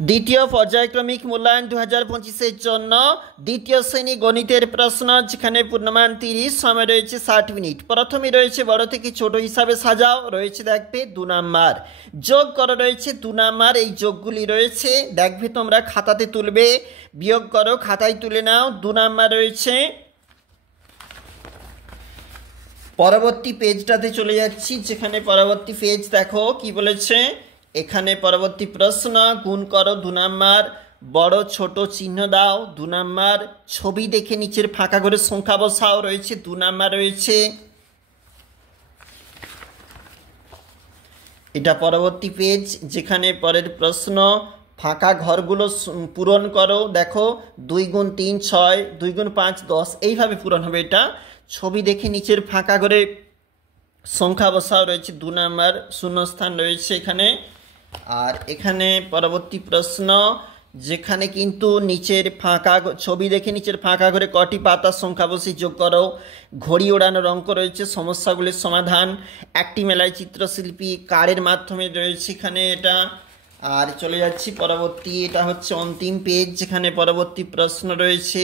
দ্বিতীয় পর্যায়ক্রমিক মূল্যায়ন 2025-এর জন্য দ্বিতীয় শ্রেণী গণিতের প্রশ্ন, যেখানে পূর্ণমান 30, সময় রয়েছে 60 মিনিট। প্রথমে রয়েছে বড় থেকে ছোট হিসাবে সাজাও, রয়েছে দেখবে 2 নাম্বার। যোগ করো রয়েছে 2 নাম্বার। এই যোগগুলি রয়েছে দেখবে তোমরা খাতাতে তুলবে, বিয়োগ করো খাতায় তুলে নাও। 2 নাম্বার রয়েছে। পরবর্তী পেজটাতে চলে যাচ্ছি, যেখানে পরবর্তী পেজ দেখো কি বলেছে। এখানে পরবর্তী প্রশ্ন, গুণ করো 2 নাম্বার, বড় ছোট চিহ্ন দাও 2 নাম্বার, ছবি দেখে নিচের ফাঁকা করে সংখ্যা বসাও রয়েছে 2 নাম্বার রয়েছে। এটা পরবর্তী পেজ, যেখানে পরের প্রশ্ন, ফাঁকা ঘরগুলো পূরণ করো। দেখো 2 গুণ 3 6, 2 গুণ 5 10, এইভাবে পূরণ হবে। এটা ছবি দেখে নিচের ফাঁকা করে সংখ্যা বসাও রয়েছে 2 নাম্বার, শূন্যস্থান রয়েছে এখানে। আর এখানে পরবর্তী প্রশ্ন, যেখানে কিন্তু নিচের ফাঁকা ছবি দেখে নিচের ফাঁকা করে কটি পাতার সংখ্যা বসে যোগ করো। ঘড়ি ওড়ানোর অঙ্ক রয়েছে, সমস্যাগুলির সমাধান, একটি মেলায় চিত্রশিল্পী, কার্ডের মাধ্যমে রয়েছে এখানে এটা। আর চলে যাচ্ছি পরবর্তী, এটা হচ্ছে অন্তিম পেজ, যেখানে পরবর্তী প্রশ্ন রয়েছে।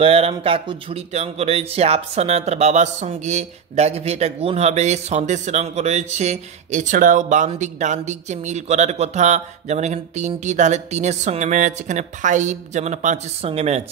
দয়ারাম কাকু ঝুড়িতে অঙ্ক রয়েছে, আফসানা তার বাবার সঙ্গে দেখবে এটা গুণ হবে, সন্দেশের অঙ্ক রয়েছে। এছাড়াও বাম দিক ডান দিক যে মিল করার কথা, যেমন এখানে 3টি, তাহলে 3-এর সঙ্গে ম্যাচ, এখানে 5 যেমন 5-এর সঙ্গে ম্যাচ।